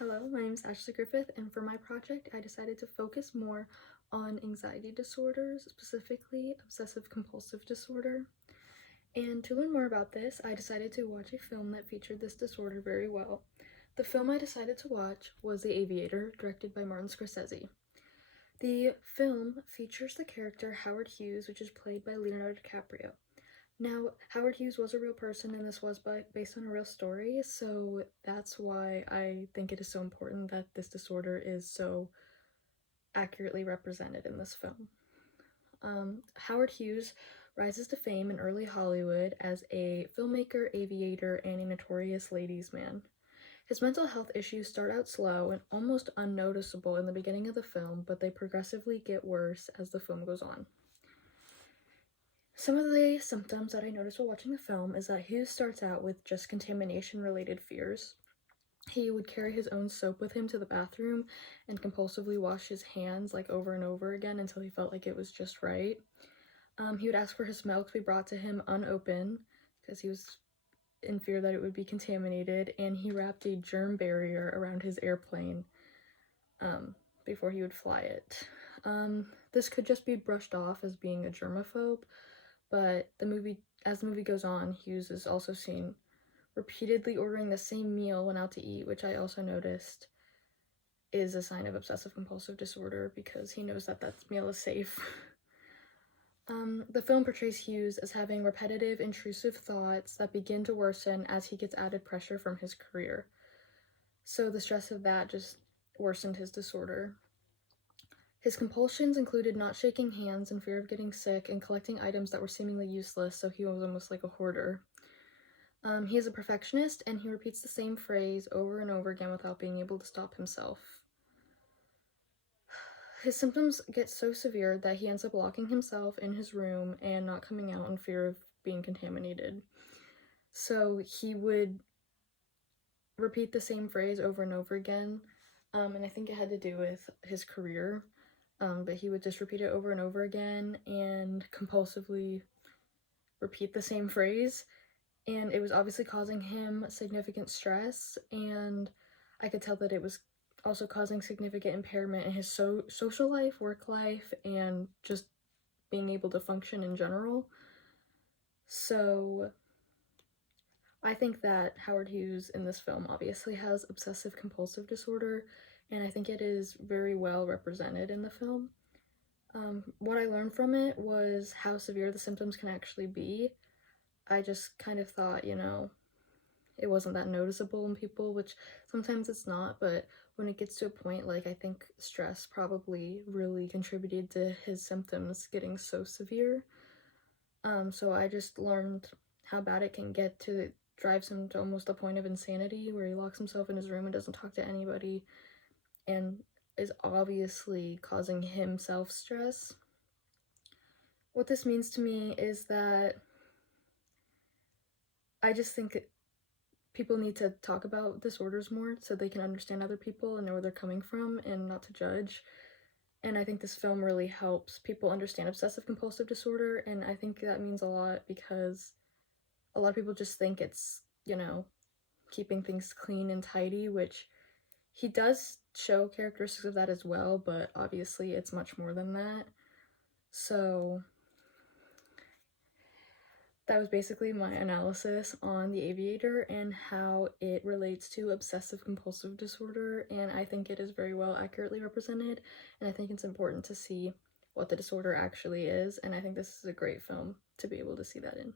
Hello, my name is Ashley Griffith, and for my project, I decided to focus more on anxiety disorders, specifically obsessive compulsive disorder. And to learn more about this, I decided to watch a film that featured this disorder very well. The film I decided to watch was The Aviator, directed by Martin Scorsese. The film features the character Howard Hughes, which is played by Leonardo DiCaprio. Now, Howard Hughes was a real person, and this was based on a real story, so that's why I think it is so important that this disorder is so accurately represented in this film. Howard Hughes rises to fame in early Hollywood as a filmmaker, aviator, and a notorious ladies' man. His mental health issues start out slow and almost unnoticeable in the beginning of the film, but they progressively get worse as the film goes on. Some of the symptoms that I noticed while watching the film is that Hughes starts out with just contamination-related fears. He would carry his own soap with him to the bathroom and compulsively wash his hands like over and over again until he felt like it was just right. He would ask for his milk to be brought to him unopened because he was in fear that it would be contaminated, and he wrapped a germ barrier around his airplane before he would fly it. This could just be brushed off as being a germaphobe, but as the movie goes on, Hughes is also seen repeatedly ordering the same meal when out to eat, which I also noticed is a sign of obsessive compulsive disorder because he knows that that meal is safe. The film portrays Hughes as having repetitive, intrusive thoughts that begin to worsen as he gets added pressure from his career. So the stress of that just worsened his disorder. His compulsions included not shaking hands in fear of getting sick and collecting items that were seemingly useless, so he was almost like a hoarder. He is a perfectionist, and he repeats the same phrase over and over again without being able to stop himself. His symptoms get so severe that he ends up locking himself in his room and not coming out in fear of being contaminated. So he would repeat the same phrase over and over again, and I think it had to do with his career. But he would just repeat it over and over again and compulsively repeat the same phrase, and it was obviously causing him significant stress, and I could tell that it was also causing significant impairment in his social life, work life, and just being able to function in general. So I think that Howard Hughes in this film obviously has obsessive compulsive disorder, and I think it is very well represented in the film. What I learned from it was how severe the symptoms can actually be. I just kind of thought, it wasn't that noticeable in people, which sometimes it's not, but when it gets to a point, like, I think stress probably really contributed to his symptoms getting so severe. So I just learned how bad it can get to it drives him to almost the point of insanity, where he locks himself in his room and doesn't talk to anybody, and is obviously causing himself stress. What this means to me is that I just think people need to talk about disorders more so they can understand other people and know where they're coming from and not to judge. And I think this film really helps people understand obsessive compulsive disorder, and I think that means a lot because a lot of people just think it's, keeping things clean and tidy, which he does show characteristics of that as well, but obviously it's much more than that. So that was basically my analysis on The Aviator and how it relates to obsessive compulsive disorder, and I think it is very well accurately represented, and I think it's important to see what the disorder actually is, and I think this is a great film to be able to see that in.